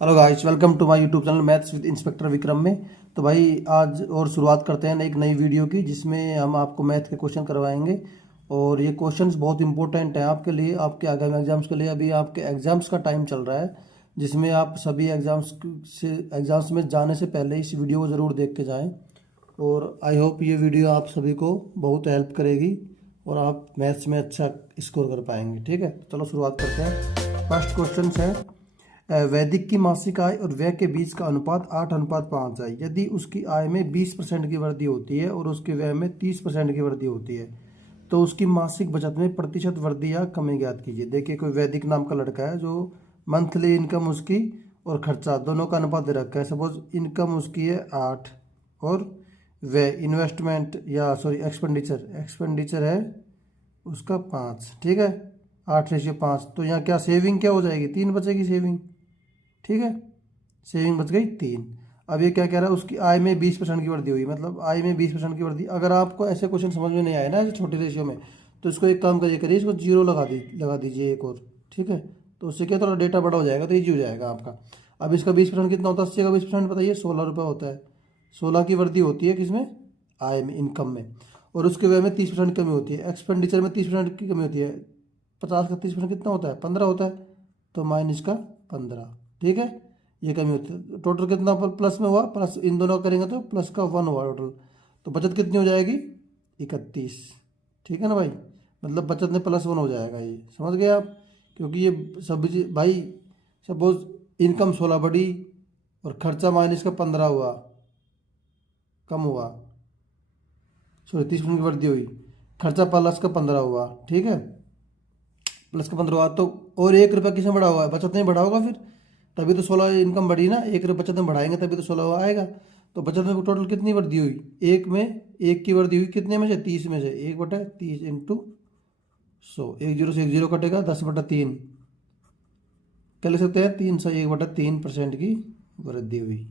Hello guys, welcome to my YouTube channel maths with inspector Vikram में। तो भाई आज और शुरुआत करते हैं एक नई वीडियो की, जिसमें हम आपको मैथ के क्वेश्चन करवाएंगे। और ये क्वेश्चंस बहुत इंपॉर्टेंट हैं आपके लिए, आपके आगामी एग्जाम्स के लिए। अभी आपके एग्जाम्स का टाइम चल रहा है, जिसमें आप सभी एग्जाम्स में जाने से पहले इस वीडियो को ज़रूर देख के जाएँ। और आई होप ये वीडियो आप सभी को बहुत हेल्प करेगी और आप मैथ्स में अच्छा स्कोर कर पाएंगे। ठीक है, चलो शुरुआत करते हैं। फर्स्ट क्वेश्चन है, वैदिक की मासिक आय और व्यय के बीच का अनुपात 8:5 है। यदि उसकी आय में 20% की वृद्धि होती है और उसके व्यय में 30% की वृद्धि होती है, तो उसकी मासिक बचत में प्रतिशत वृद्धि या कमी ज्ञात कीजिए। देखिए, कोई वैदिक नाम का लड़का है जो मंथली इनकम उसकी और खर्चा दोनों का अनुपात दे रखा है। सपोज इनकम उसकी है 8 और व्यय इन्वेस्टमेंट या सॉरी एक्सपेंडिचर है उसका 5। ठीक है, 8:5। तो यहाँ क्या सेविंग क्या हो जाएगी, 3 बचेगी सेविंग। ठीक है, सेविंग बच गई 3। अब ये क्या कह रहा है, उसकी आय में 20% की वृद्धि हुई, मतलब आय में 20% की वृद्धि। अगर आपको ऐसे क्वेश्चन समझ में नहीं आए ना ऐसे छोटे रेशियो में, तो इसको एक काम करिए, इसको जीरो लगा दीजिए एक और। ठीक है, तो उससे क्या थोड़ा डेटा बड़ा हो जाएगा, तो ईजी हो जाएगा आपका। अब इसका 20% कितना होता है, 80 का 20% बताइए, 16 रुपये होता है। 16 की वृद्धि होती है किसमें, आय में, इनकम में। और उसके व्यय में 30% की कमी होती है, एक्सपेंडिचर में 30% की कमी होती है। 50 का 30% कितना होता है, 15 होता है। तो माइनस का 15। ठीक है, ये कमी होती है। टोटल कितना प्लस में हुआ, प्लस इन दोनों करेंगे तो प्लस का 1 हुआ टोटल। तो बचत कितनी हो जाएगी, 31। ठीक है ना भाई, मतलब बचत में +1 हो जाएगा। ये समझ गए आप, क्योंकि ये सब भाई सपोज इनकम 16 बढ़ी और खर्चा माइनस का 15 हुआ, कम हुआ, सॉरी 30% की वृद्धि हुई, खर्चा प्लस का 15 हुआ। ठीक है, प्लस का 15 हुआ तो और 1 रुपया किसमें बढ़ा हुआ है, बचत में बढ़ा होगा फिर, तभी तो 16 इनकम बढ़ी ना। 1 रुपये बचत में बढ़ाएंगे तभी तो 16 आएगा। तो बचत में टोटल कितनी वृद्धि हुई, एक में एक की वृद्धि हुई, कितने में से, 30 में से। 1/30 इंटू 100, 1 जीरो से 1 जीरो कटेगा, 10/3 कह ले सकते हैं। 301/3% की वृद्धि हुई।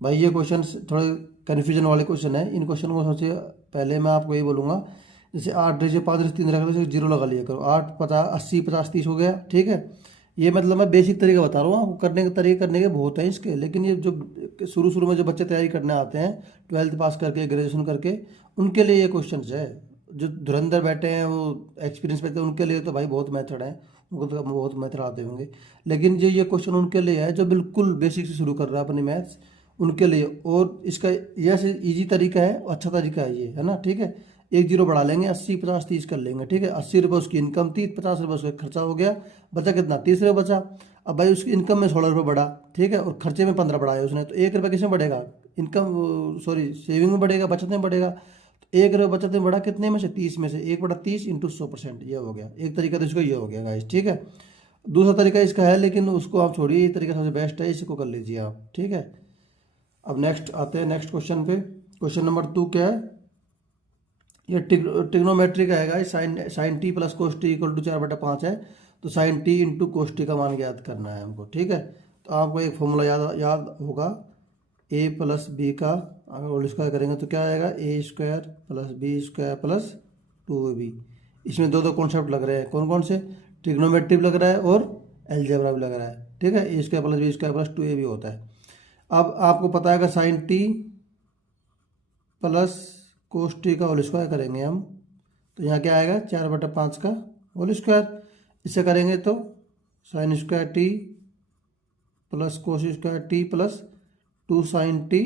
भाई ये क्वेश्चन थोड़े कन्फ्यूजन वाले क्वेश्चन है। इन क्वेश्चन को सबसे पहले मैं आपको ये बोलूँगा, जैसे 8 से 5 से 3 रख दो, जीरो लगा लिया करो। 8 50 80 50 30 हो गया। ठीक है, ये मतलब मैं बेसिक तरीका बता रहा हूँ आपको, करने के तरीके करने के बहुत हैं इसके। लेकिन ये जो शुरू शुरू में जो बच्चे तैयारी करने आते हैं 12th पास करके, ग्रेजुएशन करके, उनके लिए ये क्वेश्चन है। जो धुरंधर बैठे हैं, वो एक्सपीरियंस बैठे हैं, उनके लिए तो भाई बहुत मेथड है, उनको तो बहुत मेथड आते होंगे। लेकिन जो ये क्वेश्चन उनके लिए है जो बिल्कुल बेसिक से शुरू कर रहा है अपनी मैथ्स, उनके लिए। और इसका यह से ईजी तरीका है, अच्छा तरीका है ये, है ना। ठीक है, 1 जीरो बढ़ा लेंगे, 80 50 30 कर लेंगे। ठीक है, 80 रुपये उसकी इनकम थी, 50 रुपये उसका खर्चा हो गया, बचा कितना, 30 रुपये बचा। अब भाई उसकी इनकम में 16 रुपये बढ़ा, ठीक है, और खर्चे में 15 बढ़ाया उसने, तो 1 रुपये किसमें बढ़ेगा, इनकम सॉरी सेविंग में बढ़ेगा, बचत में बढ़ेगा। तो 1 रुपये बचत में बढ़ा, कितने में से, 30 में से। 1/30 इंटू 100%, ये हो गया एक तरीका, तो इसको ये हो गया गाइस। ठीक है, दूसरा तरीका इसका है, लेकिन उसको आप छोड़िए, ये तरीका सबसे बेस्ट है, इसको कर लीजिए आप। ठीक है, अब नेक्स्ट आते हैं नेक्स्ट क्वेश्चन पे। क्वेश्चन नंबर 2 क्या है, ये ट्रिग्नोमेट्री का है। Sine T plus cos T equal to 4/5 है। तो sine T into cos T का मान ज्ञात करना है हमको। ठीक है, तो आपको एक फॉर्मूला याद होगा, ए प्लस बी का अगर होल स्क्वायर करेंगे तो क्या आएगा, A² plus B² plus 2AB। इसमें दो दो कॉन्सेप्ट लग रहे हैं, कौन कौन से, ट्रिग्नोमेट्री भी लग रहा है और अलजेब्रा भी लग रहा है। ठीक है, A² plus B² plus 2AB होता है। अब आपको पता है कि sine T plus cos T का होल स्क्वायर करेंगे हम, तो यहाँ क्या आएगा, 4/5 का होल स्क्वायर। इससे करेंगे तो sine square t plus cos square t plus 2 sine T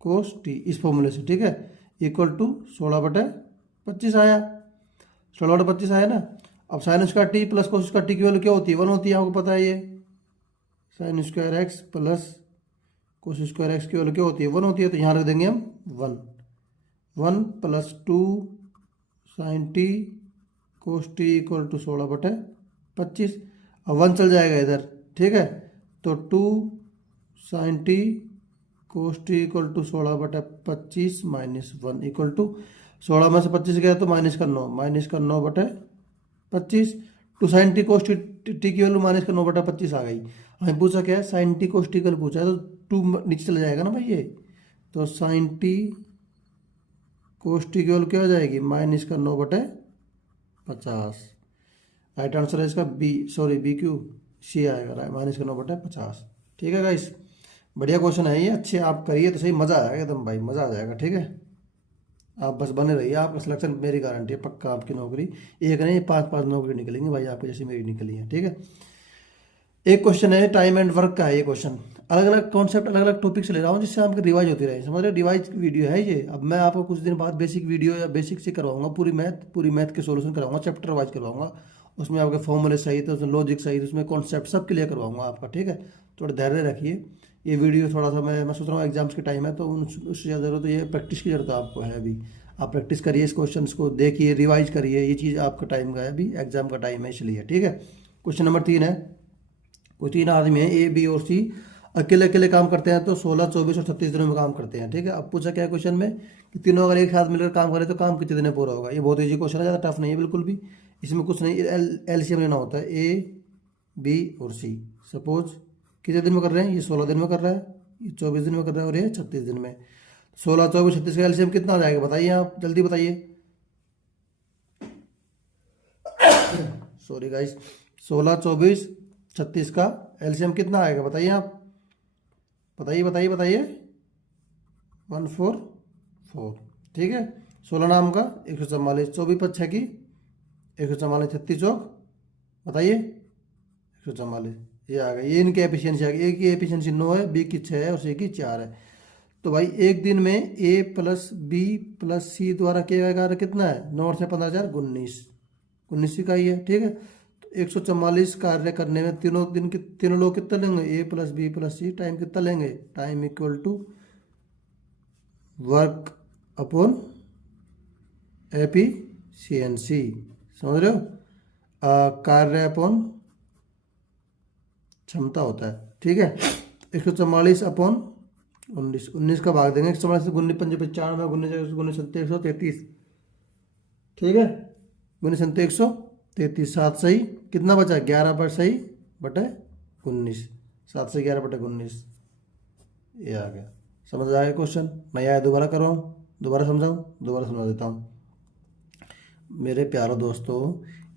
cos t, इस फॉर्मूले से। ठीक है, इक्वल टू 16/25 आया, 16/25 आया ना। अब sign square t plus cos square T की वैल्यू क्या होती है, 1 होती है, आपको पता है ये। Sine square x plus cos square x की वैल्यू क्या होती है, 1 होती है। तो यहाँ रख देंगे हम 1 plus 2 sine T cos T equal to 16/25। अब 1 चल जाएगा इधर। ठीक है, तो 2 sine T cos T equal to 16/25 minus 1 equal to 16 में से 25 गया तो माइनस का 9/25। Two sine T cos T की वैल्यू माइनस का 9/25 आ गई। हमें पूछा क्या है, साइन टी कोस टी का पूछा है, तो 2 नीचे चला जाएगा ना भाई ये। तो साइन टी कोस टी की वैल्यू क्या हो जाएगी, माइनस का 9/50। राइट आंसर है इसका बी, सॉरी BQ, सी आएगा, माइनस करना बटा 50। ठीक है गाइस, बढ़िया क्वेश्चन है ये, अच्छे आप करिए तो सही, मज़ा आएगा एकदम भाई, मज़ा आ जाएगा। ठीक है, आप बस बने रहिए, आपका सिलेक्शन मेरी गारंटी है, पक्का आपकी नौकरी एक नहीं 5-5 नौकरी निकलेंगी भाई आपकी, जैसी मेरी निकली है। ठीक है, एक क्वेश्चन है टाइम एंड वर्क का है ये क्वेश्चन, अलग अलग कॉन्सेप्ट अलग अलग टॉपिक से ले रहा हूँ जिससे आपकी रिवाइज होती रहे, समझ रहे हो, रिवाइज वीडियो है ये। अब मैं आपको कुछ दिन बाद बेसिक वीडियो या बेसिक से करवाऊंगा, पूरी मैथ के सॉल्यूशन करवाऊंगा, चैप्टर वाइज करवाऊंगा, उसमें आपके फॉर्मूले सही थे, उसमें लॉजिक सही थे, उसमें कॉन्सेप्ट सब क्लियर करवाऊंगा आपका। ठीक है, थोड़ा धैर्य रखिए, ये वीडियो थोड़ा सा मैं सोच रहा हूँ एग्जाम्स के टाइम है तो उससे ज़्यादा ज़रूरत तो ये प्रैक्टिस की जरूरत आपको है अभी, आप प्रैक्टिस करिए, इस क्वेश्चन को देखिए, रिवाइज करिए, ये चीज़ आपका टाइम का है, अभी एग्जाम का टाइम है इसलिए। ठीक है, क्वेश्चन नंबर 3 है, कोई 3 आदमी है ए बी और सी, अकेले अकेले काम करते हैं तो 16, 24 और 36 दिनों में काम करते हैं। ठीक है, अब पूछा क्या है क्वेश्चन में कि तीनों अगर एक साथ मिलकर काम करें तो काम कितने दिन में पूरा होगा। ये बहुत ईजी क्वेश्चन है, ज़्यादा टफ नहीं है बिल्कुल भी, इसमें कुछ नहीं, एलसीएम लेना होता है, ए बी और सी। सपोज कितने दिन में कर रहे हैं, ये 16 दिन में कर रहा है, ये 24 दिन में कर रहा है और ये 36 दिन में। 16, 24, 36 का एलसीएम कितना आ जाएगा बताइए, आप जल्दी बताइए। सॉरी गाइस, 16, 24, 36 का एलसीएम कितना आएगा बताइए आप, बताइए बताइए बताइए। 144। ठीक है, 16 नाम का 144, 24 5 6 की 144, 36 चौक बताइए 144, ये आ गया, ये इनकी एफिशिएंसी आ गई, ए की एफिशिएंसी 9 है, बी की 6 है और सी की 4 है। तो भाई एक दिन में ए प्लस बी प्लस सी द्वारा किया गया कार्य कितना है, 9 से 15 4 19, 19 का ही है। ठीक है, तो 144 कार्य करने में तीनों दिन के तीनों लोग कितना लेंगे, A plus B plus C, time कितना लेंगे, time equal to work upon efficiency, समझ रहे हो, कार्य अपॉन क्षमता होता है। ठीक है, 144 अपॉन 19, 19 का भाग देंगे 144 से, 19 पंजे 95, 19 133। ठीक है, 19 133, 7 सही कितना बचा, 11 पर सही बटे 19, 7 से 11 बटे 19, ये आ गया। समझ आया क्वेश्चन, नहीं आया दोबारा करवाऊँ, दोबारा समझाऊँ, दोबारा समझा देता हूँ। मेरे प्यारे दोस्तों,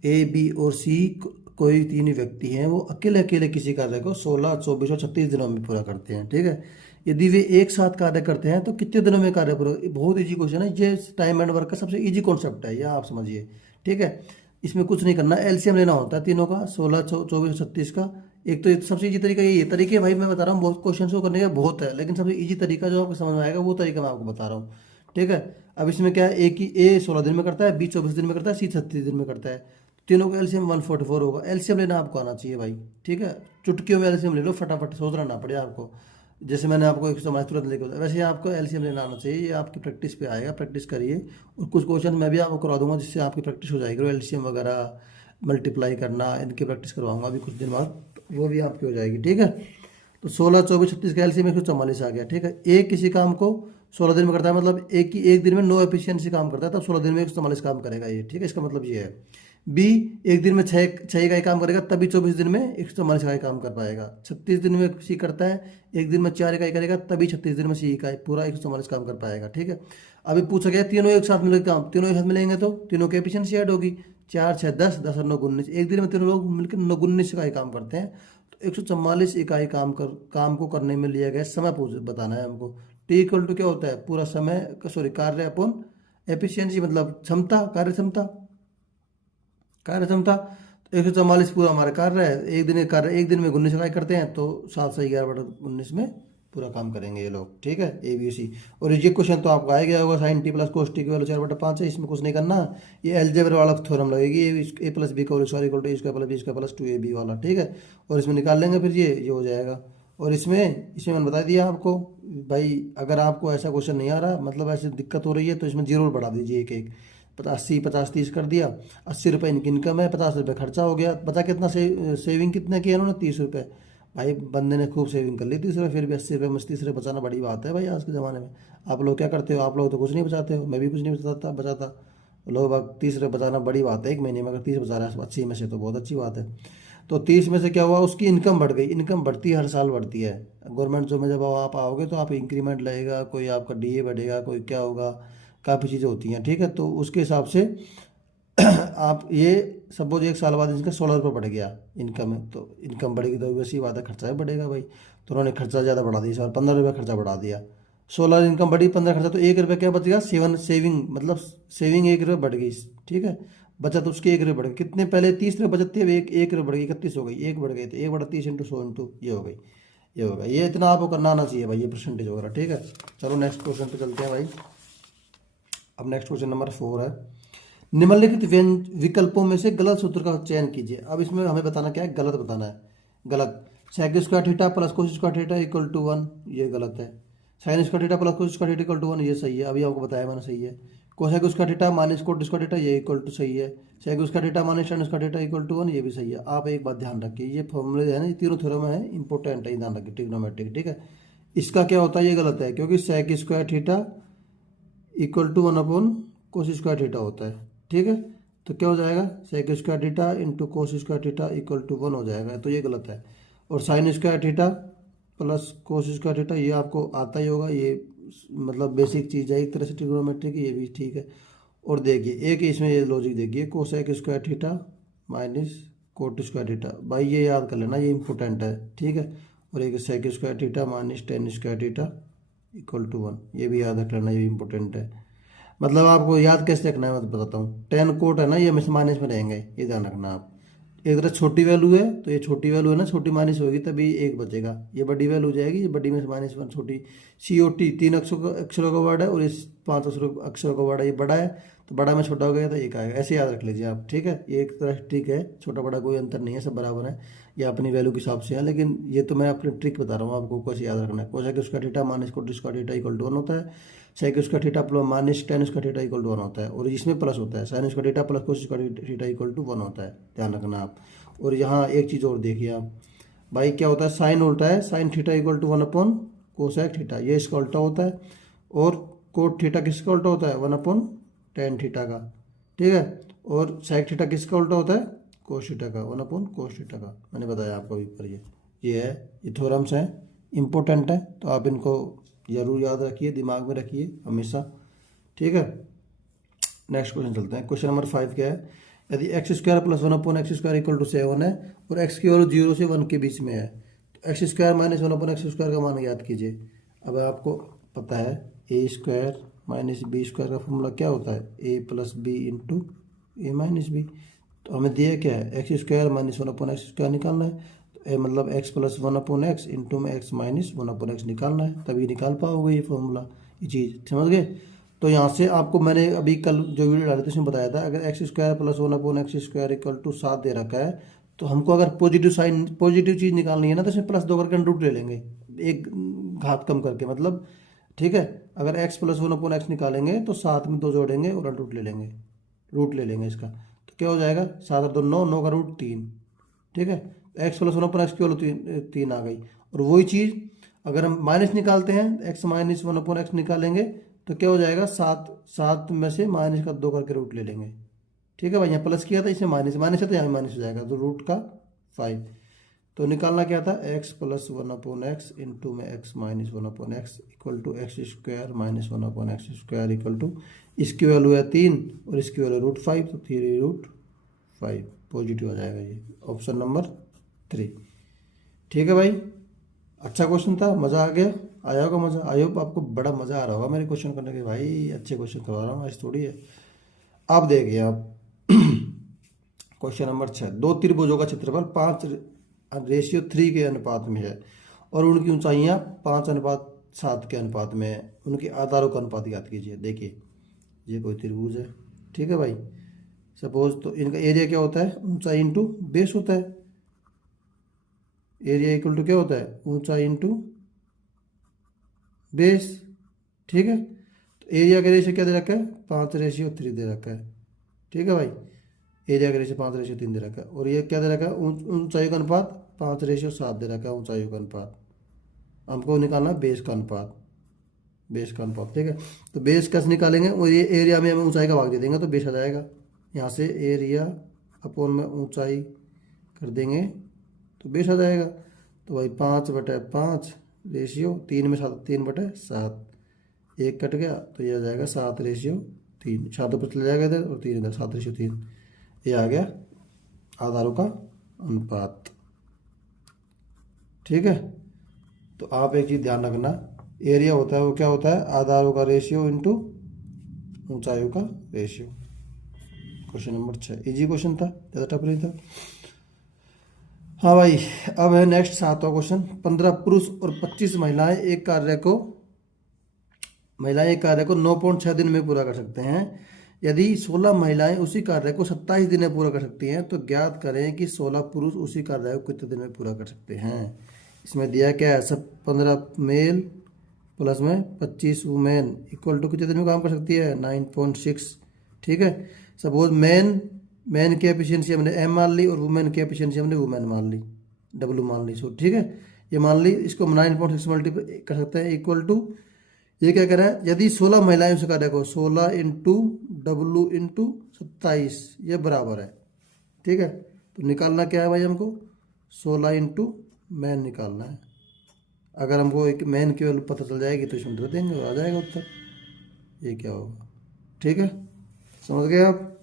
ए बी और सी कोई 3 व्यक्ति हैं, वो अकेले अकेले किसी कार्य को 16, 24 और 36 दिनों में पूरा करते हैं। ठीक है, यदि वे एक साथ कार्य करते हैं तो कितने दिनों में कार्य पूरा, बहुत इजी क्वेश्चन है ये, टाइम एंड वर्क का सबसे इजी कॉन्सेप्ट है, यह आप समझिए। ठीक है, इसमें कुछ नहीं करना, एलसीएम लेना होता है तीनों का, 16, 24, 36 का। एक तो सबसे इजी तरीका यही है, तरीके भाई मैं बता रहा हूँ, बहुत क्वेश्चन को करने का बहुत है, लेकिन सबसे इजी तरीका जो आपको समझ में आएगा वो तरीका मैं आपको बता रहा हूँ। ठीक है, अब इसमें क्या है, ए 16 दिन में करता है, बी 24 दिन में करता है, सी 36 दिन में करता है, तीनों का एलसीएम 144 होगा। एलसीएम लेना आपको आना चाहिए भाई। ठीक है, चुटकियों में एलसीएम ले लो, फटाफट सोचना ना पड़े आपको, जैसे मैंने आपको एक समय तुरंत लेके बताया, वैसे ही आपको एलसीएम लेना आना चाहिए, ये आपकी प्रैक्टिस पे आएगा, प्रैक्टिस करिए, और कुछ क्वेश्चन मैं भी आपको करवा दूंगा जिससे आपकी प्रैक्टिस हो जाएगी, एलसीएम वगैरह मल्टीप्लाई करना इनकी प्रैक्टिस करवाऊंगा अभी कुछ दिन बाद, वो भी आपकी हो जाएगी। ठीक है, तो 16, 24, 36 का एलसीएम 144 आ गया। ठीक है, एक किसी काम को 16 दिन में करता है, मतलब एक दिन में 9 एफिशिएंसी काम करता है, तब 16 दिन में 144 काम करेगा ये। ठीक है, इसका मतलब ये है। बी एक दिन में छः इकाई काम करेगा, तभी 24 दिन में 144 इकाई काम कर पाएगा। 36 दिन में सी करता है, एक दिन में 4 इकाई करेगा, तभी 36 दिन में सी इकाई पूरा 144 काम कर पाएगा। ठीक है, अभी पूछा गया तीनों एक साथ मिलकर काम, तीनों एक साथ मिलेंगे तो तीनों की एफिशिएंसी ऐड होगी, 4 6 10, 10 और 9 19, एक दिन में तीनों लोग मिलकर 19 इकाई काम करते हैं, तो 144 इकाई काम को करने में लिया गया समय बताना है हमको। टी इक्वल टू क्या होता है, पूरा समय, सॉरी कार्य अपॉन एफिशिएंसी, मतलब क्षमता, कार्य क्षमता, कार्य क्षमता। 144 पूरा हमारा कार्य है, एक दिन में 19 इकाई करते हैं, तो 7 से 11 बटे 19 में पूरा काम करेंगे ये लोग। ठीक है, ए बी सी। और ये क्वेश्चन तो आपको आ गया होगा, sine T plus cos T की वैल्यू 4/5 है, इसमें कुछ नहीं करना, ये अलजेब्रा वाला थ्योरम लगेगी, ए प्लस बी का whole square equal to A square plus B square plus 2ab वाला। ठीक है, और इसमें निकाल लेंगे फिर ये हो जाएगा। और इसमें मैंने बता दिया आपको भाई, अगर आपको ऐसा क्वेश्चन नहीं आ रहा, मतलब ऐसी दिक्कत हो रही है, तो इसमें 0 बढ़ा दीजिए, एक एक 80 50 30 कर दिया, 80 रुपये इनकी इनकम है, 50 रुपये खर्चा हो गया, बता कितना सेविंग कितना किया इन्होंने, 30 रुपये। भाई बंदे ने खूब सेविंग कर ली 30 रुपये, फिर भी 80 रुपये में 30 रुपये बचाना बड़ी बात है भाई आज के ज़माने में। आप लोग क्या करते हो, आप लोग तो कुछ नहीं बचाते हो, मैं भी कुछ नहीं बचाता। लोग 30 रुपये बचाना बड़ी बात है, एक महीने में अगर 30 बचा रहा है 80 में से, तो बहुत अच्छी बात है। तो 30 में से क्या हुआ, उसकी इनकम बढ़ गई, इनकम बढ़ती है, हर साल बढ़ती है। गवर्नमेंट जॉब में जब आप आओगे तो आप इंक्रीमेंट लगेगा, कोई आपका डीए बढ़ेगा, कोई क्या होगा, काफ़ी चीज़ें होती हैं। ठीक है, तो उसके हिसाब से आप ये सपोज 1 साल बाद इनका 16 रुपये बढ़ गया इनकम है, तो इनकम बढ़ेगी तो वैसी बात है खर्चा भी बढ़ेगा भाई। तो उन्होंने खर्चा ज़्यादा बढ़ा दिया, इस बार 15 रुपये खर्चा बढ़ा दिया। 16 इनकम बढ़ी, 15 खर्चा, तो 1 रुपये क्या बच गया, सेविंग, मतलब सेविंग 1 रुपये बढ़ गई, ठीक है। बचत उसकी 1 रुपये बढ़ गई, कितने पहले 30 रुपये बचत थी, अब 1 रुपये बढ़ गई, 31 हो गई, 1 बढ़ गई, तो 1/30 इंटू 100 इंटू ये हो गई, ये होगा। ये इतना आपको करना आना चाहिए भाई, ये परसेंटेज वगैरह, ठीक है। चलो नेक्स्ट क्वेश्चन पे चलते हैं भाई। अब नेक्स्ट क्वेश्चन नंबर 4 है, निम्नलिखित विकल्पों में से गलत सूत्र का चयन कीजिए। अब इसमें हमें बताना क्या है, गलत बताना है। गलत, sec square theta plus cos square theta equal to 1, ये गलत है। Sine square theta plus cos square theta equal to 1, ये सही है, अभी आपको बताया मैंने, सही है। Cosec square theta minus cot square theta, ये इक्वल टू सही है। Sec square theta minus tan square theta equal to 1, ये भी सही है। आप एक बात ध्यान रखिए, ये फॉर्मूले जो है ना, ये तीनों थ्योरम है, इंपॉर्टेंट है, ध्यान रखिए, ट्रिग्नोमेट्रिक, ठीक है। इसका क्या होता है, ये गलत है, क्योंकि sec square theta equal to 1 cos square theta होता है, ठीक है। तो क्या हो जाएगा, sec square theta into cos square theta equal to 1 हो जाएगा, तो ये गलत है। और sine square theta plus cos square theta, ये आपको आता ही होगा, ये मतलब बेसिक चीज़ है एक तरह से ट्रिग्नोमेट्री की, ये भी ठीक है। और देखिए एक इसमें ये लॉजिक देखिए, cosec square theta minus cot square theta, भाई ये याद कर लेना, ये इंपॉर्टेंट है, ठीक है। और एक sec square theta minus tan square theta equal to 1, ये भी याद रख लेना, ये भी इंपॉर्टेंट है। मतलब आपको याद कैसे रखना है मैं तो बताता हूँ, टेन कोट है ना, ये हमेशा माइनस में रहेंगे, ये ध्यान रखना आप। एक तरह छोटी वैल्यू है, तो ये छोटी वैल्यू है ना, छोटी माइनस होगी तभी एक बचेगा, ये बड़ी वैल्यू हो जाएगी, ये बड़ी में से -1 छोटी। COT 3 अक्षरों का वर्ड है, और इस 5 अक्षरों का वर्ड है, ये बड़ा है, तो बड़ा में छोटा हो गया तो एक आएगा, ऐसे याद रख लीजिए आप, ठीक है। ये एक तरह ट्रिक है, छोटा बड़ा कोई अंतर नहीं है, सब बराबर है, ये अपनी वैल्यू के हिसाब से है, लेकिन ये तो मैं अपनी ट्रिक बता रहा हूँ आपको, कैसे याद रखना है। Cosec square theta minus cot square theta equal to 1 होता है, sec square theta plus minus tan square theta equal to 1 होता है, और इसमें प्लस होता है, sine square theta plus cos square theta equal to 1 होता है, ध्यान रखना आप। और यहाँ एक चीज़ और देखिए आप भाई, क्या होता है, साइन उल्टा है, sine theta equal to 1 cosec theta, ये इसका उल्टा होता है। और कोट थीटा किसका उल्टा होता है, 1/tan थीटा का, ठीक है। और सेक थीटा किसका उल्टा होता है, कोस थीटा का, 1/cos थीटा का, मैंने बताया आपको अभी पर, ये है, ये थ्योरम्स हैं, इंपॉर्टेंट है, तो आप इनको जरूर याद रखिए, दिमाग में रखिए हमेशा, ठीक है। नेक्स्ट क्वेश्चन चलते हैं। क्वेश्चन नंबर 5 क्या है, यदि x square plus 1/x square equal to 7 है, और एक्स की वैल्यू 0 से 1 के बीच में है, तो x square minus 1/x square का मान ज्ञात कीजिए। अब आपको पता है ए स्क्वायर माइनस बी स्क्वायर का फॉर्मूला क्या होता है, ए प्लस बी इंटू ए माइनस बी। तो हमें दिया क्या है, x square minus 1/x square निकालना है, तो मतलब एक्स प्लस 1/x इंटू में एक्स माइनस 1/x निकालना है, तभी निकाल पाओगे ये फॉर्मूला, ये चीज़ समझ गए। तो यहाँ से आपको मैंने अभी कल जो वीडियो डाली थी उसमें बताया था, अगर x square plus 1/x square equal to 7 दे रखा है, तो हमको अगर पॉजिटिव साइन, पॉजिटिव चीज़ निकालनी है ना, तो इसमें +2 करके रूट ले लेंगे, एक घात कम करके, मतलब ठीक है। अगर x प्लस 1/x निकालेंगे तो 7 में 2 जोड़ेंगे और रूट ले लेंगे, रूट ले लेंगे इसका, तो क्या हो जाएगा, 7 और 2 9, 9 का रूट 3, ठीक है। एक्स प्लस 1/x की वैल्यू 3 आ गई। और वही चीज़ अगर हम माइनस निकालते हैं, x माइनस 1/x निकालेंगे, तो क्या हो जाएगा, 7 में से माइनस का 2 करके रूट ले लेंगे, ठीक है भाई। यहाँ प्लस किया था, इसमें माइनस, माइनस है तो यहाँ माइनस हो जाएगा, तो रूट का 5। तो निकालना क्या था, x प्लस 1/x इंटू में x minus 1/x equal to x square minus 1/x square equal to, इसकी वैल्यू है 3 और इसकी वैल्यू √5, तो 3√5 पॉजिटिव हो जाएगा, ये ऑप्शन नंबर 3, ठीक है भाई। अच्छा क्वेश्चन था, मज़ा आ गया, आया होगा मज़ा, आई होप आपको बड़ा मज़ा आ रहा होगा मेरे क्वेश्चन करने के, भाई अच्छे क्वेश्चन करवा रहा हूँ, ऐसे थोड़ी है। आप देखिए आप क्वेश्चन नंबर 6, दो त्रिभुजों का क्षेत्रफल 5:3 के अनुपात में है, और उनकी ऊंचाइयाँ 5:7 के अनुपात में है, उनके आधारों का अनुपात याद कीजिए। देखिए ये कोई त्रिभुज है, ठीक है भाई, सपोज, तो इनका एरिया क्या होता है, ऊंचाई इंटू बेस होता है, एरिया इक्वल टू क्या होता है, ऊंचाई इंटू बेस, ठीक है। तो एरिया का रेशियो क्या दे रखा है, 5:3 दे रखा है, ठीक है भाई। एरिया का रेशियो 5:3 दे रखा है, और ये क्या दे रखा है, ऊंचाई का अनुपात 5:7 दे रखा है, ऊंचाई का अनुपात। हमको निकालना बेस का अनुपात, बेस का अनुपात, ठीक है। तो बेस कैसे निकालेंगे, और ये एरिया में हमें ऊंचाई का भाग दे देंगे तो बेस आ जाएगा, यहाँ से एरिया अपॉन में ऊंचाई कर देंगे तो बेस आ जाएगा। तो भाई 5/5 रेशियो 3 में 7, 3/7, 1 कट गया, तो ये आ जाएगा 7:3 3, 7 ऊपर चले जाएगा इधर और 3 इधर, 7:3। ये आ गया आधारों का अनुपात। ठीक है, तो आप एक चीज़ ध्यान रखना, एरिया होता है वो क्या होता है, आधारों का रेशियो इंटू ऊंचाइयों का ratio. Question number 6 easy question था, ज़्यादा टफ नहीं था। हाँ भाई, अब है नेक्स्ट 7वां क्वेश्चन। 15 पुरुष और 25 महिलाएं एक कार्य को 9.6 दिन में पूरा कर सकते हैं। यदि 16 महिलाएं उसी कार्य को 27 दिन में पूरा कर सकती हैं तो ज्ञात करें कि 16 पुरुष उसी कार्य को कितने दिन में पूरा कर सकते हैं। इसमें दिया क्या है, सब 15 मेल प्लस में 25 वुमेन इक्वल टू कितने दिन में काम कर सकती है, 9.6। ठीक है, सपोज मैन की एफिशिएंसी हमने एम मान ली और वुमेन की एफिशिएंसी हमने वुमेन मान ली, डब्लू मान ली। सो ठीक है, ये मान ली, इसको 9.6 मल्टीप्लाई कर सकते हैं इक्वल टू, ये क्या कह रहा है, यदि 16 महिलाएं उस कार्य को 16 इंटू डब्लू इंटू 27 ये बराबर है। ठीक है, तो निकालना क्या है भाई, हमको 16 इंटू मैन निकालना है। अगर हमको एक मैन की वैल्यू पता चल जाएगी तो इसमें दे देंगे, आ जाएगा उत्तर। ये क्या होगा, ठीक है, समझ गए आप,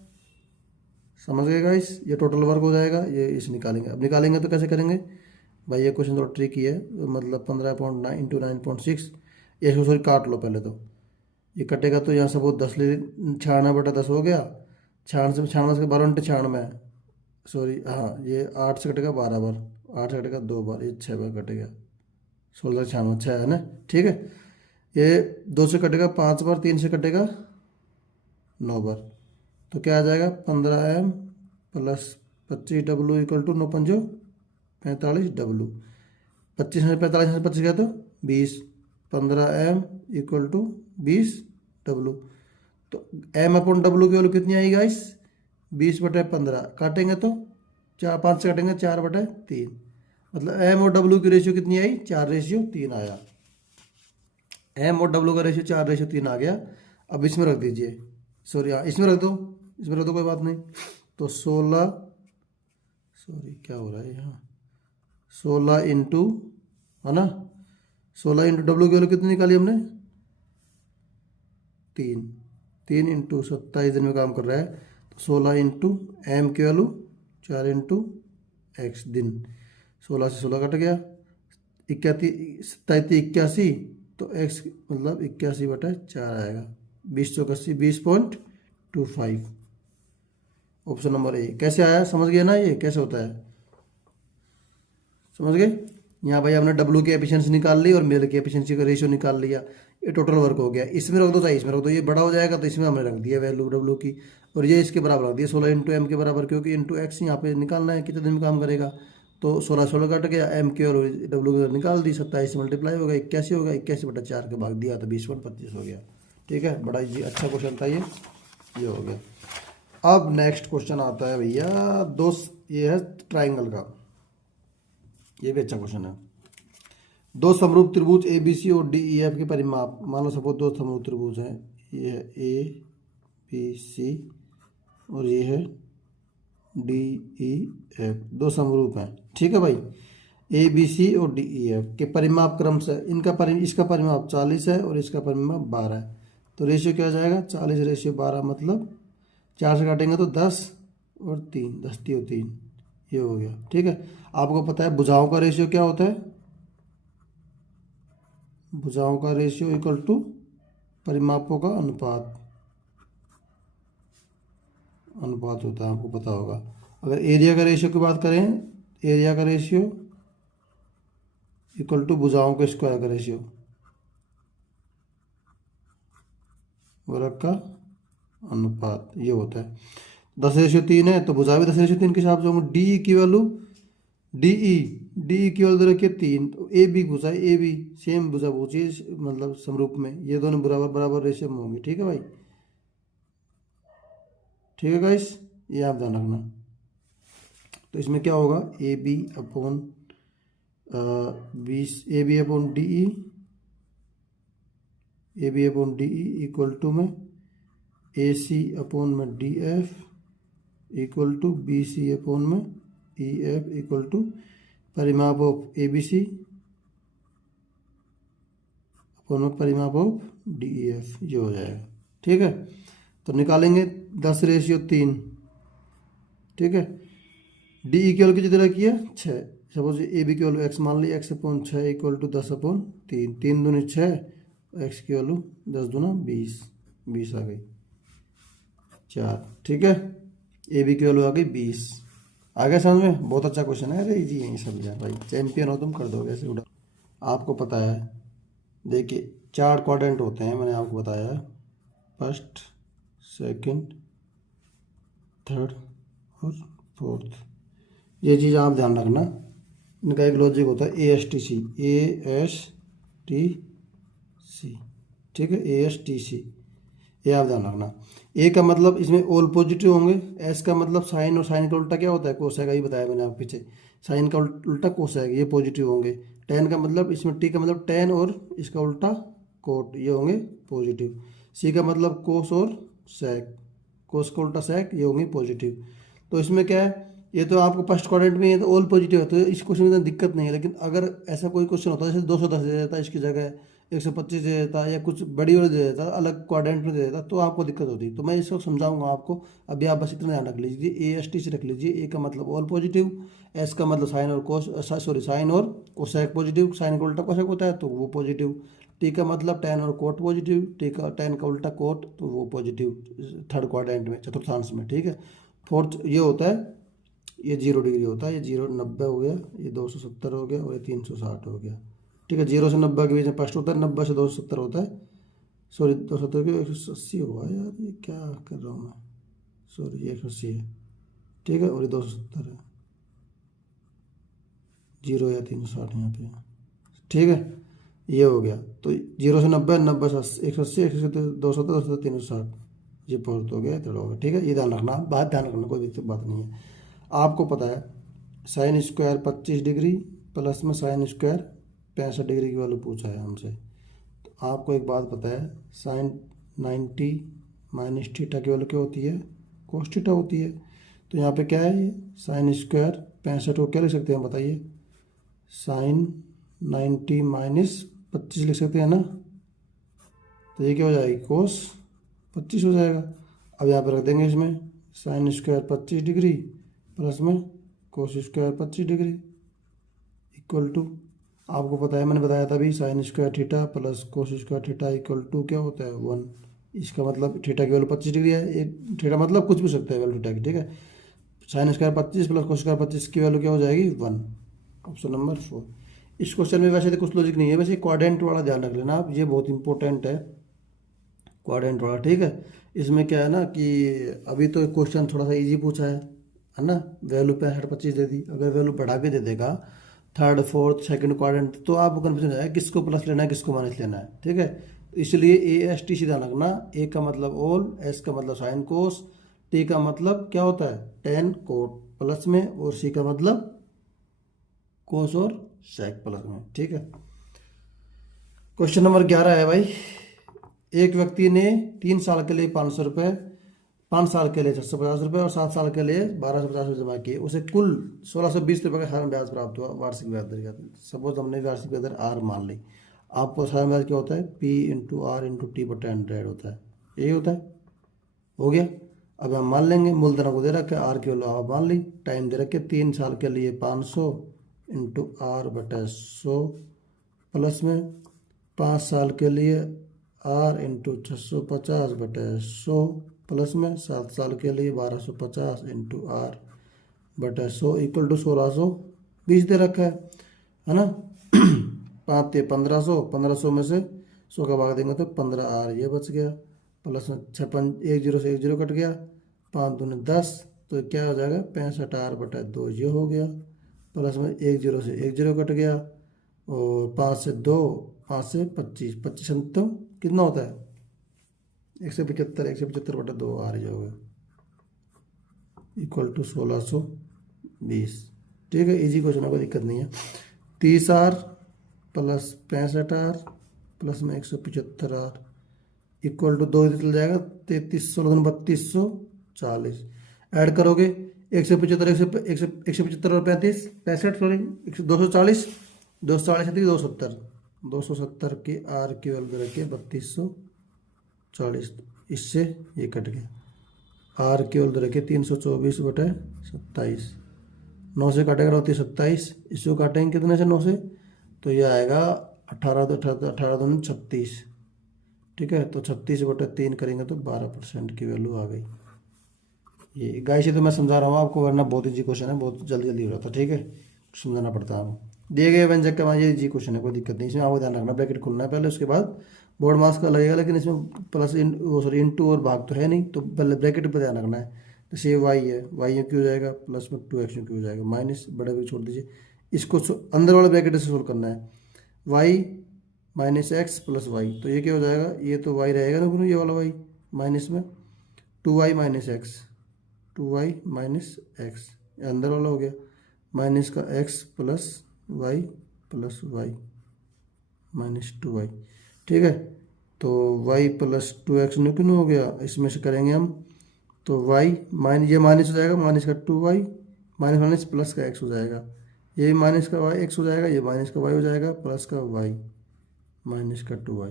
समझ गए गाइस। ये टोटल वर्क हो जाएगा, ये इस निकालेंगे। अब निकालेंगे तो कैसे करेंगे भाई, ये क्वेश्चन थोड़ा ट्रिकी है, मतलब 15.9 इंटू 9.6, ये सॉरी काट लो पहले तो, ये कटेगा तो यहाँ सपोज 10 ले, 96/10 हो गया, 96 के 12 × 96, सॉरी हाँ, ये 8 से कटेगा 12 बार, 8 से कटेगा 2 बार, ये 6 बार कटेगा, 16 96 6 है ना। ठीक है, ये 2 से कटेगा 5 बार, 3 से कटेगा 9 बार, तो क्या आ जाएगा 15M plus 25W equal to 9×5 45W। 25 में 45 में 25 गया तो 20, 15M इक्वल टू 20W। तो M/W की वैल्यू कितनी आई गाइस, 20/15, काटेंगे तो 5 से काटेंगे 4/3, मतलब M और W की रेशियो कितनी आई, 4:3 आया। M और W का रेशियो 4:3 आ गया। अब इसमें रख दीजिए, सॉरी हाँ इसमें रख दो, इसमें रख दो, कोई बात नहीं। तो 16, सॉरी क्या हो रहा है यहाँ, 16 इंटू, है ना, 16 इंटू डब्ल्यू की वैल्यू कितनी निकाली हमने, 3 इंटू 27 दिन में काम कर रहा है, तो 16 इंटू एम की वैल्यू 4 इंटू एक्स दिन, 16 से 16 कट गया, 27 81, तो एक्स मतलब 81/4 आएगा, 20 20.25। Option number A. कैसे आया, समझ गया ना, ये कैसे होता है, समझ गए। यहाँ भाई हमने डब्ल्यू की एफिशिएंसी निकाल ली और मेल की एफिशिएंसी का रेशियो निकाल लिया, ये टोटल वर्क हो गया। इसमें रख दो चाहे इसमें रख दो, ये बड़ा हो जाएगा, तो इसमें हमने रख दिया वैल्यू डब्ल्यू की, और ये इसके बराबर रख दिया 16 इंटू एम के बराबर, क्योंकि इंटू एक्स यहाँ पे निकालना है कितने दिन में काम करेगा। तो 16 कट गया, एम की और डब्ल्यू की निकाल दी, 27 से मल्टीप्लाई होगा 81 होगा, 81/4 के भाग दिया तो 20.25 हो गया। ठीक है, बड़ा जी अच्छा क्वेश्चन था ये हो गया। अब नेक्स्ट क्वेश्चन आता है भैया ये है ट्राइंगल का, ये भी अच्छा क्वेश्चन है। दो समरूप त्रिभुज ए बी सी और डी ई एफ के परिमाप, मान लो सपोज 2 समरूप त्रिभुज हैं, ये है ए बी सी और ये है डी ई एफ, 2 समरूप हैं। ठीक है भाई, ए बी सी और डी ई एफ के परिमाप क्रम से इसका परिमाप 40 है और इसका परिमाप 12 है, तो रेशियो क्या आ जाएगा, 40:12, मतलब 4 से काटेंगे तो 10 और 3, 10 3 3, ये हो गया। ठीक है, आपको पता है भुजाओं का रेशियो क्या होता है, भुजाओं का रेशियो इक्वल टू परिमापों का अनुपात होता है, आपको पता होगा। अगर एरिया का रेशियो की बात करें, एरिया का रेशियो इक्वल टू भुजाओं के स्क्वायर का रेशियो, वर्ग का अनुपात, ये होता है। 10:3 है तो भुजा भी 10:3 के हिसाब से होंगे। डी की वैल्यू डी की वैल्यू रखिए 3, तो ए बी भुजा ए बी सेम भुजा पूछिए, मतलब समरूप में ये दोनों बराबर रेशियो में होंगे। ठीक है भाई, ठीक है गाइस, ये आप ध्यान रखना। तो इसमें क्या होगा, A B upon D E equal to में ए सी अपॉन में D F equal to B C upon में ई एफ इक्वल टू परिमाप of A B C upon में परिमाप ऑफ डी ई एफ, ये हो जाएगा। ठीक है, तो निकालेंगे 10/3, ठीक है। डी इक्वल की जितना किया 6, सपोज ए बी की वैल्यू एक्स मान ली, x/6 इक्वल टू 10/3, 3 दूनी 6, एक्स की वैल्यू 10 दूना 20, 20 आ गई 4, ठीक है। ए बी की वैल्यू आ गई 20। आ गया समझ में? बहुत अच्छा क्वेश्चन है, अरे इजी है ये सब यार भाई, चैंपियन हो तुम, कर दोगे ऐसे उड़ा। आपको पता है, देखिए 4 क्वाड्रेंट होते हैं, मैंने आपको बताया है, फर्स्ट, सेकंड, थर्ड और फोर्थ। ये चीज़ आप ध्यान रखना, इनका एक लॉजिक होता है ASTC, ASTC, ठीक है, ASTC, ये आप ध्यान रखना। ए का मतलब इसमें ऑल पॉजिटिव होंगे, एस का मतलब साइन, और साइन का उल्टा क्या होता है? कोसाइक, ये बताया मैंने आपको पीछे, साइन का उल्टा कोसाइक, ये पॉजिटिव होंगे। टेन का मतलब इसमें, टी का मतलब टेन और इसका उल्टा कोट, ये होंगे पॉजिटिव। सी का मतलब कोस और सेक, कोस का उल्टा सेक, ये होंगे पॉजिटिव। तो इसमें क्या है, ये तो आपको फर्स्ट क्वाड्रेंट में ये तो ऑल पॉजिटिव है, तो इस क्वेश्चन में तो दिक्कत नहीं है। लेकिन अगर ऐसा कोई क्वेश्चन होता है जैसे 210 दे देता है इसकी जगह, 125 दे देता है, या कुछ बड़ी वाली दे देता है, अलग क्वाड्रेंट में दे देता, तो आपको दिक्कत होती है। तो मैं इसको समझाऊंगा आपको, अभी आप बस इतना ध्यान रख लीजिए, AST रख लीजिए। ए का मतलब ऑल पॉजिटिव, एस का मतलब साइन और कोस, सॉरी साइन और कोसेक पॉजिटिव, साइन का उल्टा कोसेक होता है तो वो पॉजिटिव। टी का मतलब टेन और कोट पॉजिटिव, टी का टेन का उल्टा कोट, तो वो पॉजिटिव थर्ड क्वाड्रेंट में, चतुर्थांश में, ठीक है। फोर्थ ये होता है, ये 0 डिग्री होता है, ये 0 90 हो गया, ये 270 हो गया, और ये 360 हो गया, ठीक है। 0 से 90 के बीच में फर्स्ट होता है, 90 से 270 होता है, सॉरी 270 के 180 हुआ यार, ये क्या कर रहा हूँ मैं, सॉरी ये 180 है, ठीक है, और ये 270 है, 0 या 360 यहाँ पे, ठीक है, ये हो गया। तो 0 से 90, 90 से 180, 180 से 270, 270 360, ये फोर्थ हो गया, थर्ड हो गया, ठीक है। ये ध्यान रखना, बात ध्यान रखना, कोई दिक्कत बात नहीं है। आपको पता है साइन स्क्वायर 25 डिग्री प्लस में साइन स्क्वायर 65 डिग्री की वैल्यू पूछा है हमसे। तो आपको एक बात पता है, साइन 90 माइनस थीटा की वैल्यू क्या होती है? कोस थीटा होती है। तो यहाँ पे क्या है, ये साइन स्क्वायर 65 को क्या लिख सकते हैं बताइए? साइन 90 माइनस 25 लिख सकते हैं ना, तो ये क्या हो जाएगी? कोस 25 हो जाएगा। अब यहाँ पर रख देंगे इसमें साइन स्क्वायर 25 डिग्री प्लस में cos square 25 degree equal to, आपको पता है मैंने बताया था अभी, sine square theta plus cos square theta equal to क्या होता है? 1। इसका मतलब थीटा की वैल्यू 25 डिग्री है, एक थीटा मतलब कुछ भी सकता है वैल्यू थीटा की, ठीक है। Sine square 25 plus cos square 25 की वैल्यू क्या हो जाएगी? 1। Option number 4। इस क्वेश्चन में वैसे तो कुछ लॉजिक नहीं है, वैसे क्वाड्रेंट वाला ध्यान रख लेना आप, ये बहुत इंपॉर्टेंट है क्वाड्रेंट वाला, ठीक है। इसमें क्या है ना कि अभी तो क्वेश्चन थोड़ा सा इजी पूछा है ना, वैल्यू 65 25 दे दी, अगर वैल्यू बढ़ा के दे देगा थर्ड फोर्थ सेकंड क्वाड्रेंट, तो आपको कन्फ्यूजन हो जाएगा किसको प्लस लेना है किसको माइनस लेना है, ठीक है। इसलिए AST सीधा लगना, ए का मतलब ऑल, एस का मतलब साइन कोस, टी का मतलब क्या होता है? टेन कोट प्लस में, और सी का मतलब कोस और सेक प्लस में, ठीक है। क्वेश्चन नंबर 11 है भाई, एक व्यक्ति ने 3 साल के लिए 500 रुपये, 5 साल के लिए 650 रुपये और 7 साल के लिए 1250 रुपये जमा किए, उसे कुल 1620 रुपये का साधारण ब्याज प्राप्त हुआ वार्षिक ब्याज दर का। सपोज हमने वार्षिक ब्याज दर R मान ली, आपको साधारण ब्याज क्या होता है? P/R/T/100 होता है, यही होता है, हो गया। अब हम मान लेंगे मूलधन को दे रखा है, R की वैल्यू आप मान ली, टाइम दे रखे 3 साल के लिए 500 × R/100 प्लस में 5 साल के लिए R × 650/100 प्लस में 7 साल के लिए 1250 × R/100 इक्वल टू 1620 दे रखा है ना। 5 ते 1500, 1500 में से 100 का भाग देंगे तो 15R ये बच गया, प्लस में 56, 1 0 से 1 0 कट गया, 5 दूनी 10, तो क्या हो जाएगा? 65R/2 ये हो गया, प्लस में 1 0 से 1 0 कट गया, और 5 से 2, 5 से 25, 25 तो कितना होता है? 175, 175/2 आ रही होगा इक्वल टू 1620, ठीक है। इजी क्वेश्चन है, कोई दिक्कत नहीं है। 30R प्लस 65R प्लस में 175R इक्वल टू 2 चल जाएगा 3300, 3240 ऐड करोगे 175, 175 और 35, 65 सॉरी 240, 240 270, 270 की R की वैल्यू रखिए 3240, इससे ये कट गया, आर केवल तो रखे 324/27, 9 से काटेगा होती है 27, इसको काटेंगे कितने से 9 से, तो ये आएगा 18×36, ठीक है। तो 36/3 करेंगे तो 12% की वैल्यू आ गई। ये गाइस ये तो मैं समझा रहा हूँ आपको, वरना बहुत इजी क्वेश्चन है, बहुत जल्दी जल्दी हो रहा था, ठीक है, समझाना पड़ता है। दिए गए व्यंजक का मान ये इजी क्वेश्चन है, कोई दिक्कत नहीं, इसमें आपको ध्यान रखना ब्रैकेट खुलना है पहले, उसके बाद बोर्ड मास का लगेगा, लेकिन इसमें प्लस वो सॉरी इंटू और भाग तो है नहीं, तो पहले ब्रैकेट पर ध्यान रखना है। जैसे ये वाई है, वाई में क्यों जाएगा, प्लस में 2x क्यों जाएगा, माइनस बड़े भी छोड़ दीजिए, इसको अंदर वाले ब्रैकेट से सोल्व करना है। Y minus x plus y, तो ये क्या हो जाएगा, ये तो वाई रहेगा ना, ये वाला वाई माइनस में 2y minus x, 2y minus x, अंदर वाला हो गया, माइनस का x plus Y minus 2y, ठीक है। तो y प्लस 2x क्यों हो गया, इसमें से करेंगे हम, तो y माइनस, ये माइनस हो जाएगा, माइनस का 2y माइनस माइनस प्लस का x हो जाएगा, ये माइनस का y x हो जाएगा, ये माइनस का y हो जाएगा, प्लस का y माइनस का 2y।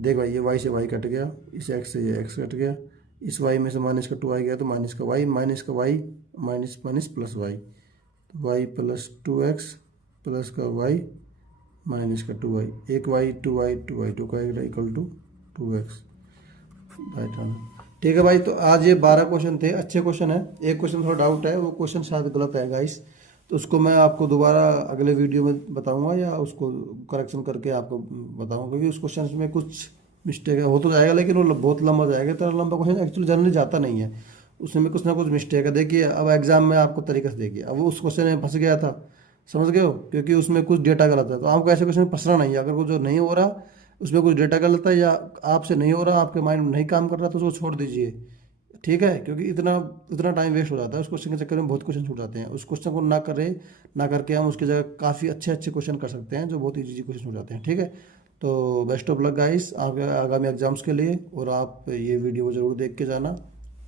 देख भाई ये y से y कट गया, इस x से ये x कट गया, इस y में से माइनस का 2 आ गया, तो माइनस का y minus minus minus plus y, तो y प्लस 2x प्लस का y माइनस का 2y, एक y 2 का equal to 2x, right answer, ठीक है भाई। तो आज ये 12 क्वेश्चन थे, अच्छे क्वेश्चन है। एक क्वेश्चन थोड़ा डाउट है, वो क्वेश्चन शायद गलत है गाइस, तो उसको मैं आपको दोबारा अगले वीडियो में बताऊंगा, या उसको करेक्शन करके आपको बताऊंगा, क्योंकि उस क्वेश्चन में कुछ मिस्टेक है, हो तो जाएगा लेकिन वो बहुत लंबा जाएगा, तो लंबा क्वेश्चन एक्चुअली जनरली जाता नहीं है, उसमें कुछ ना कुछ मिस्टेक है। देखिए अब एग्जाम में आपको तरीके से देखिए, अब वो उस क्वेश्चन में फंस गया था, समझ गए हो, क्योंकि उसमें कुछ डेटा गलत है, तो आपको ऐसे क्वेश्चन में फंसना नहीं है। अगर वो जो नहीं हो रहा उसमें कुछ डेटा गलत है, या आपसे नहीं हो रहा, आपके माइंड में नहीं काम कर रहा, तो उसको छोड़ दीजिए, ठीक है, क्योंकि इतना इतना टाइम वेस्ट हो जाता है उस क्वेश्चन के चक्कर में, बहुत क्वेश्चन छूट जाते हैं। उस क्वेश्चन को ना करके हम उसकी जगह काफ़ी अच्छे अच्छे क्वेश्चन कर सकते हैं, जो बहुत इजी क्वेश्चन हो जाते हैं, ठीक है। तो बेस्ट ऑफ लक गाइस आपके आगामी एग्जाम्स के लिए, और आप ये वीडियो को ज़रूर देख के जाना,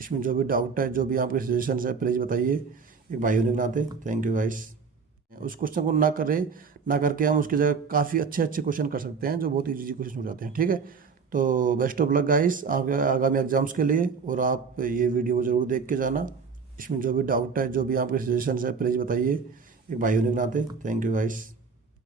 इसमें जो भी डाउट है, जो भी आपके सजेशन है, प्लीज़ बताइए, एक भाइयों ने बनाते। Thank you guys. उस क्वेश्चन को ना करके हम उसकी जगह काफ़ी अच्छे अच्छे क्वेश्चन कर सकते हैं, जो बहुत इजी क्वेश्चन हो जाते हैं, ठीक है। तो बेस्ट ऑफ लक गाइस आपके आगामी एग्जाम्स के लिए, और आप ये वीडियो को ज़रूर देख के जाना, इसमें जो भी डाउट है, जो भी आपके सजेशन है, प्लीज़ बताइए, एक भाइयों ने बनाते। Thank you guys.